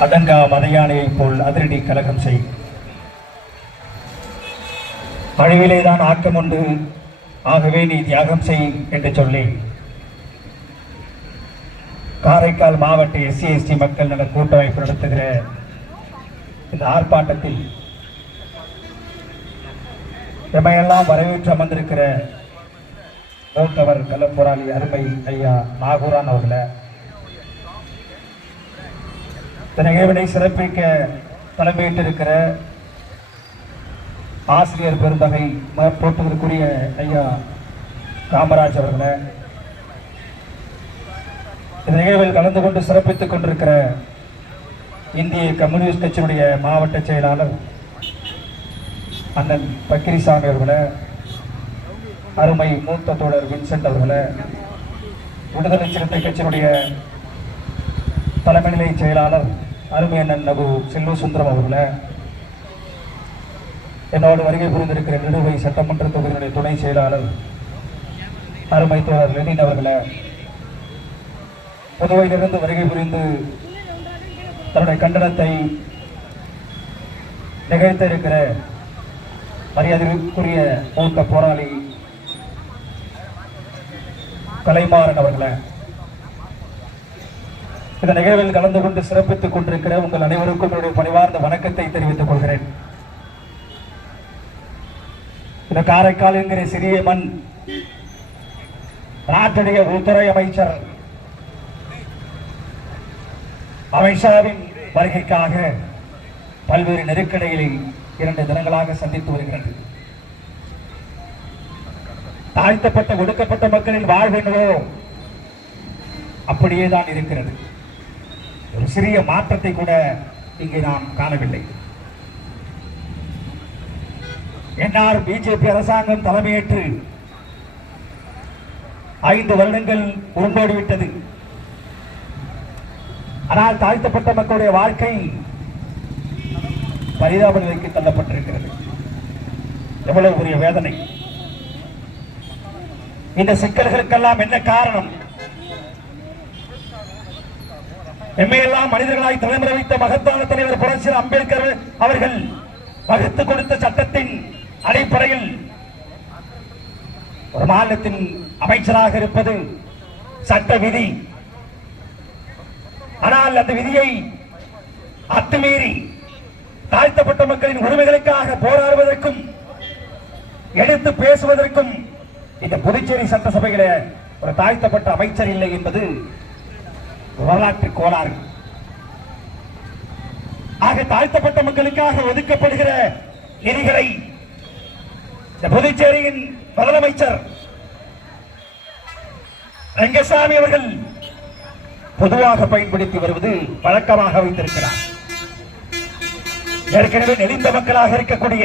அடங்கா மதையானையைப் போல் அதிரடி கலகம் செய். அழிவிலேதான் ஆக்கம் உண்டு. ஆகவே நீ தியாகம் செய் என்று சொல்லி. காரைக்கால் மாவட்ட எஸ்சி எஸ்டி மக்கள் நல கூட்டமைப்பு நடத்துகிற இந்த ஆர்ப்பாட்டத்தில் எம்மையெல்லாம் வரவேற்று அமர்ந்திருக்கிற மூத்தவர் கள்ளப்போராளி அருமை ஐயா நாகூரான் அவர்களை இந்த நிகழ்வினை சிறப்பிக்க தலைமையிட்டிருக்கிற ஆசிரியர் பெருந்தகை ம- ஐயா காமராஜ் அவர்களை இந்த நிகழ்வில் கலந்து கொண்டு சிறப்பித்துக் கொண்டிருக்கிற இந்திய கம்யூனிஸ்ட் கட்சியினுடைய மாவட்ட செயலாளர் அண்ணன் பக்கிரிசாமி அவர்களை அருமை மூத்த தோழர் வின்சென்ட் அவர்களை விடுதலை சிறுத்தை கட்சியினுடைய தலைமை நிலை செயலாளர் அருமையண்ணன் நபு செல்வ சுந்தரம் அவர்களை என்னோடு வருகை புரிந்திருக்கிற நிலுவை சட்டமன்ற தொகுதியினுடைய துணை செயலாளர் அருமை தோழர் லெனின் அவர்களை புதுவையிலிருந்து வருகை புரிந்து தன்னுடைய கண்டனத்தை நிகழ்த்த இருக்கிற மரியாதைக்குரிய மூத்த போராளி கலைமாறன் அவர்களை இந்த நிகழ்வில் கலந்து கொண்டு சிறப்பித்துக் கொண்டிருக்கிற உங்கள் அனைவருக்கும் என்னுடைய பணிவார்ந்த வணக்கத்தை தெரிவித்துக் கொள்கிறேன். இந்த காரைக்கால் என்கிற சிறிய மண் நாட்டுடைய உள்துறை அமைச்சர் அமித்ஷாவின் வருகைக்காக பல்வேறு நெருக்கடிகளை இரண்டு தினங்களாக சந்தித்து வருகிறது. தாழ்த்தப்பட்ட ஒடுக்கப்பட்ட மக்களின் வாழ்வென்றோ அப்படியே தான் இருக்கிறது. சிறிய மாற்றத்தை கூட இங்கே நாம் காணவில்லை. என்ஆர் பிஜேபி அரசாங்கம் தலைமையேற்று ஐந்து வருடங்கள் உருண்டோடிவிட்டது ஆனால் தாழ்த்தப்பட்ட மக்களுடைய வாழ்க்கை பரிதாப நிலைக்கு தள்ளப்பட்டிருக்கிறது. எவ்வளவு பெரிய வேதனை. இந்த சிக்கல்களுக்கெல்லாம் என்ன காரணம்? எம்மையெல்லாம் மனிதர்களாய் தலைமுறை வைத்த மகத்தான தலைவர் புரட்சியர் அம்பேத்கர் அவர்கள் வகுத்து கொடுத்த சட்டத்தின் அடிப்படையில் ஒரு மாநிலத்தின் அமைச்சராக இருப்பது சட்ட விதி. ஆனால் அந்த விதியை அத்துமீறி தாழ்த்தப்பட்ட மக்களின் உரிமைகளுக்காக போராடுவதற்கும் எடுத்து பேசுவதற்கும் இந்த புதுச்சேரி சட்டசபையில ஒரு தாழ்த்தப்பட்ட அமைச்சர் இல்லை என்பது வரலாற்று கோளாறு. ஆக தாழ்த்தப்பட்ட மக்களுக்காக ஒதுக்கப்படுகிற நிதிகளை இந்த புதுச்சேரியின் முதலமைச்சர் ரங்கசாமி அவர்கள் பொதுவாக பயன்படுத்தி வருவது வழக்கமாக வைத்திருக்கிறார். ஏற்கனவே நெளிந்த மக்களாக இருக்கக்கூடிய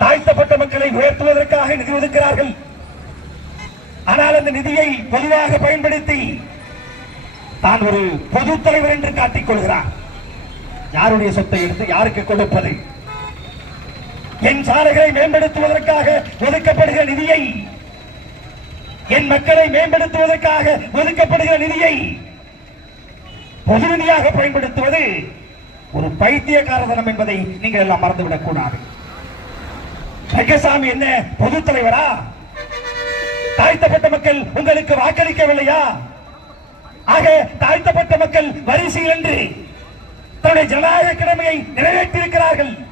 தாழ்த்தப்பட்ட மக்களை உயர்த்துவதற்காக நிதி ஒதுக்கிறார்கள். ஆனால் அந்த நிதியை பொதுவாக பயன்படுத்தி தான் ஒரு பொது தலைவர் என்று காட்டிக் கொள்கிறார். யாருடைய சொத்தை எடுத்து யாருக்கு கொடுப்பது? என் சாலைகளை மேம்படுத்துவதற்காக ஒதுக்கப்படுகிற நிதியை என் மக்களை மேம்படுத்துவதற்காக ஒதுக்கப்படுகிற நிதியை பொது நிதியாக பயன்படுத்துவது ஒரு பைத்தியக்காரதனம் என்பதை நீங்கள் எல்லாம் மறந்துவிடக் கூடாது. ரங்கசாமி என்ன பொது தலைவரா? தாழ்த்தப்பட்ட மக்கள் உங்களுக்கு வாக்களிக்கவில்லையா? ஆக தாழ்த்தப்பட்ட மக்கள் வரிசையில் என்று தன்னுடைய ஜனநாயக கடமையை நிறைவேற்றியிருக்கிறார்கள்.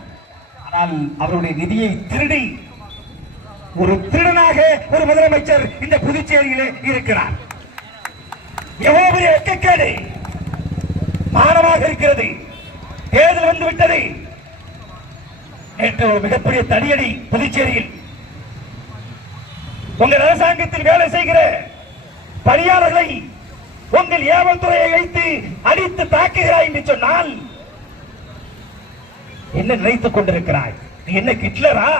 ஆனால் அவருடைய நிதியை திருடி ஒரு திருடனாக ஒரு முதலமைச்சர் இந்த புதுச்சேரியிலே இருக்கிறார். எவ்வளவு பெரிய வெக்கக்கேடு மானமாக இருக்கிறது. தேர்தல் வந்து விட்டது. நேற்று ஒரு மிகப்பெரிய தடியடி புதுச்சேரியில். உங்கள் அரசாங்கத்தில் வேலை செய்கிற பணியாளர்களை உங்கள் ஏவல்துறையை வைத்து அடித்து தாக்குகிறாய் என்று சொன்னால் என்ன நினைத்துக் கொண்டிருக்கிறாய்? நீ என்ன கிட்லரா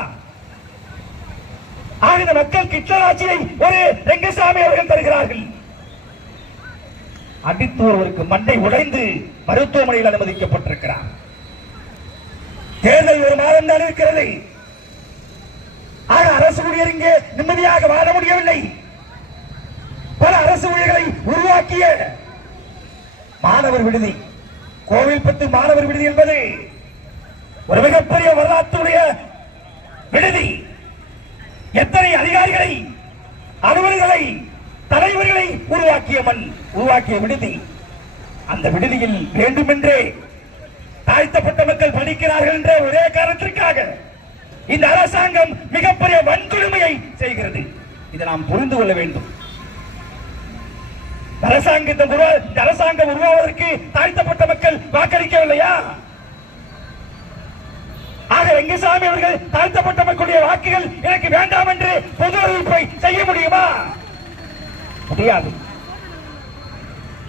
ஆக இந்த மக்கள் கிட்லர் ஆட்சியை ஒரு ரெங்கசாமி அவர்கள் தருகிறார்கள். அடித்து ஒருவருக்கு மண்டை உடைந்து மருத்துவமனையில் அனுமதிக்கப்பட்டிருக்கிறார். தேர்தல் ஒரு மாதம் தான் இருக்கிறது. ஆக அரசு ஊழியர் இங்கே நிம்மதியாக வாழ முடியவில்லை. பல அரசு ஊழியர்களை உருவாக்கிய மாணவர் விடுதி. கோவில்பத்து மாணவர் விடுதி என்பது ஒரு மிகப்பெரிய வரலாற்றுடைய விடுதி. எத்தனை அதிகாரிகளை அலுவலர்களை தலைவர்களை உருவாக்கிய மண் உருவாக்கிய விடுதி. அந்த விடுதியில் வேண்டுமென்றே தாழ்த்தப்பட்ட மக்கள் படிக்கிறார்கள் என்ற ஒரே காரணத்திற்காக இந்த அரசாங்கம் மிகப்பெரிய வன்கொடுமையை செய்கிறது. இதை நாம் புரிந்து கொள்ள வேண்டும். அரசாங்கத்தை உருவா அரசாங்கம் உருவாவதற்கு தாழ்த்தப்பட்ட மக்கள் வாக்களிக்கவில்லையா? ஆக ரெங்கசாமி அவர்கள் தாழ்த்தப்பட்ட மக்களுடைய வாக்குகள் எனக்கு வேண்டாம் என்று பொது அறிவிப்பை செய்ய முடியுமா? முடியாது.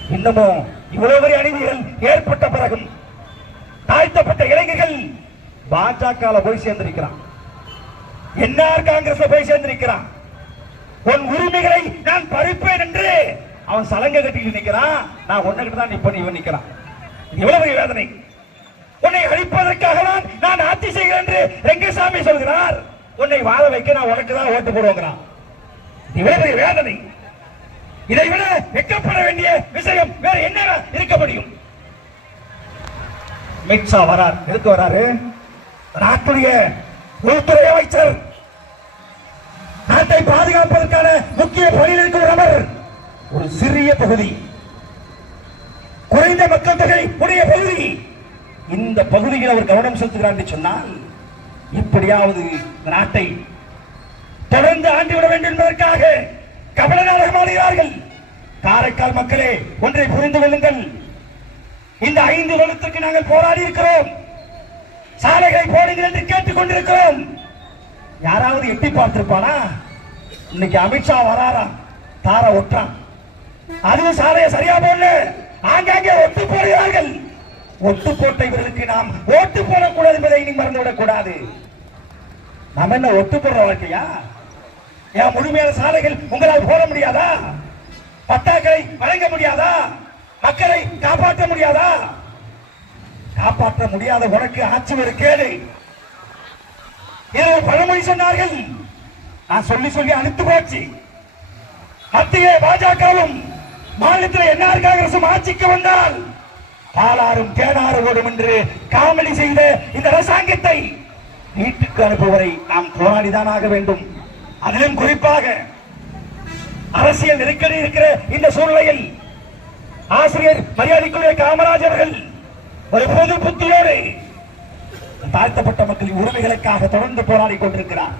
இன்னமும் இவ்வளவு பெரிய அநீதிகள் ஏற்பட்ட பிறகும் தாழ்த்தப்பட்ட இளைஞர்கள் பாஜக போய் சேர்ந்திருக்கிறான். என்ஆர் காங்கிரஸ் போய் சேர்ந்திருக்கிறான் உன் உரிமைகளை நான் பறிப்பேன் என்று அவன் சலங்க கட்டிட்டு நிக்கிறான். நான் உன்கிட்ட தான் நிப்ப இவன் நிக்கிறான். எவ்வளவு பெரிய வேதனை? உன்னை அழிப்பதற்காக தான் நான் ஆட்சி செய்கிறேன் என்று ரெங்கசாமி சொல்கிறார். உன்னை வாழ வைக்க நான் உனக்கு தான் ஓட்டு போடுவோங்கிறான். இவ்வளவு பெரிய வேதனை? இதை விட வெட்கப்பட வேண்டிய விஷயம் வேற என்ன இருக்க முடியும்? மிட்சா வரார். எதுக்கு வராரு? நாட்டுடைய உள்துறை அமைச்சர். நாட்டை பாதுகாப்பதற்கான முக்கிய பணியில் இருக்கிற ஒரு நபர் ஒரு சிறிய பகுதி. குறைந்த மக்கள் தொகை உடைய பகுதி. இந்த பகுதியில் அவர் கவனம் செலுத்துகிறார் என்று சொன்னால் இப்படியாவது நாட்டை தொடர்ந்து ஆண்டுவிட வேண்டும் என்பதற்காக கபட நாடகம் ஆடுகிறார்கள். காரைக்கால் மக்களே ஒன்றை புரிந்து கொள்ளுங்கள். இந்த ஐந்து வருடத்திற்கு நாங்கள் போராடி இருக்கிறோம். சாலைகளை போடுங்கள் என்று கேட்டுக் கொண்டிருக்கிறோம். யாராவது எட்டி பார்த்திருப்பானா? இன்னைக்கு அமித்ஷா வராரா தார ஒட்டுறான் அதுவும் சாலையை சரியா போடல. ஆங்காங்கே ஒட்டு போடுகிறார்கள். ஒட்டு போட்ட இவர்களுக்கு நாம் ஓட்டு போடக்கூடாது என்பதை இனி மறந்துவிடக் கூடாது நாம் என்ன ஒட்டு போடுற வாழ்க்கையா? ஏன் முழுமையான சாலைகள் உங்களால் போட முடியாதா? பட்டாக்களை வழங்க முடியாதா? மக்களை காப்பாற்ற முடியாதா? காப்பாற்ற முடியாத உனக்கு ஆட்சி ஒரு கேடு. இதை பழமொழி சொன்னார்கள். நான் சொல்லி சொல்லி அனுத்து போச்சு. மத்திய பாஜகவும் மாநிலத்தில் என்ஆர் காங்கிரசும் ஆட்சிக்கு வந்தால் பாலாரும் தேனாறு ஓடும் என்று காமெடி செய்த இந்த அரசாங்கத்தை வீட்டுக்கு அனுப்புவரை நாம் போராடிதான் ஆக வேண்டும். அதிலும் குறிப்பாக அரசியல் நெருக்கடி இருக்கிற இந்த சூழ்நிலையில் ஆசிரியர் மரியாதைக்குரிய காமராஜர்கள் அவர்கள் ஒரு பொது புத்தியோடு தாழ்த்தப்பட்ட மக்களின் உரிமைகளுக்காக தொடர்ந்து போராடி கொண்டிருக்கிறார்.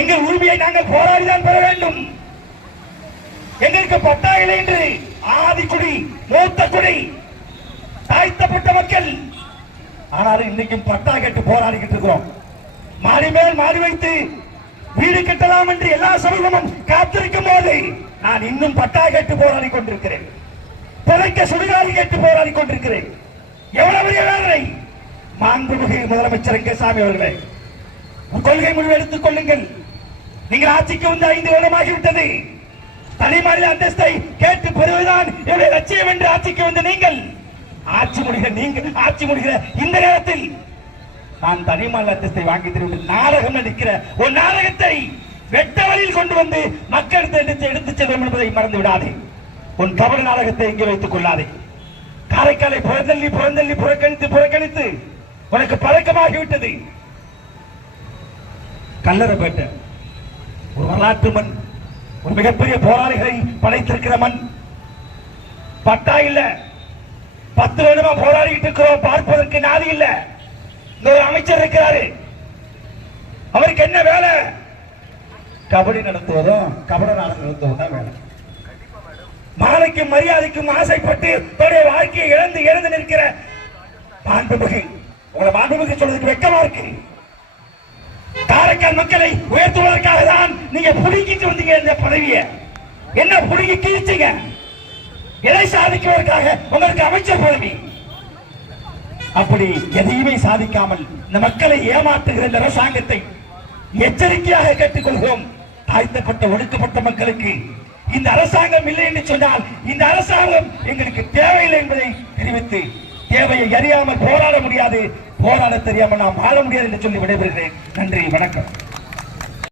எங்கள் உரிமையை நாங்கள் போராடிதான் பெற வேண்டும். எங்களுக்கு பட்டா இல்லை என்று ஆதிக்குடி மூத்த குடி தாய்த்தப்பட்ட மக்கள் ஆனாலும் இன்னைக்கும் பட்டா கேட்டு போராடிக்கிட்டு இருக்கிறோம். மாடி மேல் மாடி வைத்து வீடு கட்டலாம் என்று எல்லா சமூகமும் காத்திருக்கும் போது நான் இன்னும் பட்டா கேட்டு போராடி கொண்டிருக்கிறேன். பிழைக்க சுடுகாடு கேட்டு போராடி கொண்டிருக்கிறேன். எவ்வளவு பெரிய வேலை மாண்புமிகு முதலமைச்சர் ரங்கசாமி அவர்களே ஒரு கொள்கை முடிவு எடுத்துக் கொள்ளுங்கள். நீங்கள் ஆட்சிக்கு வந்து ஐந்து வருடமாகிவிட்டது. தனி அந்தஸ்தை கேட்டு பெறுவதுதான் என்னுடைய லட்சியம் என்று ஆட்சிக்கு வந்த நீங்கள் ஆட்சி முடிகிற நீங்கள் ஆட்சி முடிகிற இந்த நேரத்தில் நான் தனி அந்தஸ்தை வாங்கி தருவது நாடகம் நடிக்கிற ஒரு நாடகத்தை வெட்ட வழியில் கொண்டு வந்து மக்களிடத்தை எடுத்து எடுத்துச் செல்வோம் என்பதை மறந்து விடாதே. உன் கபட நாடகத்தை இங்கே வைத்துக் கொள்ளாதே. காரைக்காலை புறந்தள்ளி புறந்தள்ளி புறக்கணித்து புறக்கணித்து உனக்கு பழக்கமாகிவிட்டது. கல்லறப்பேட்டை. ஒரு வரலாற்று மண் ஒரு மிகப்பெரிய போராளிகளை படைத்திருக்கிற மண். பட்டா இல்ல. பத்து வருடமா போராடிட்டு இருக்கிறோம் பார்ப்பதற்கு நாதி இல்ல. இந்த ஒரு அமைச்சர் இருக்கிறாரு. அவருக்கு என்ன வேலை? கபடி நடத்துவதும் கபட நாடகம் நடத்துவதும் தான் வேலை. மாலைக்கும் மரியாதைக்கும் ஆசைப்பட்டு தன்னுடைய வாழ்க்கையை இழந்து இழந்து நிற்கிற மாண்புமிகு உங்களை மாண்புமிகு சொல்றதுக்கு வெக்கமா இருக்கு. காரைக்கால் மக்களை உயர்த்துவதற்காக தான் நீங்க புடுங்கிட்டு வந்தீங்க இந்த பதவியை. என்ன புடுங்கி கிழிச்சீங்க? எதை சாதிக்குவதற்காக உங்களுக்கு அமைச்சர் பதவி. அப்படி எதையுமே சாதிக்காமல் இந்த மக்களை ஏமாற்றுகிற இந்த அரசாங்கத்தை எச்சரிக்கையாக கேட்டுக்கொள்கிறோம். தாழ்த்தப்பட்ட ஒடுக்கப்பட்ட மக்களுக்கு இந்த அரசாங்கம் இல்லை என்று சொன்னால் இந்த அரசாங்கம் எங்களுக்கு தேவையில்லை என்பதை தெரிவித்து தேவையை அறியாமல் போராட முடியாது. போராட தெரியாமல் நாம் வாழ முடியாது என்று சொல்லி விடைபெறுகிறேன். நன்றி வணக்கம்.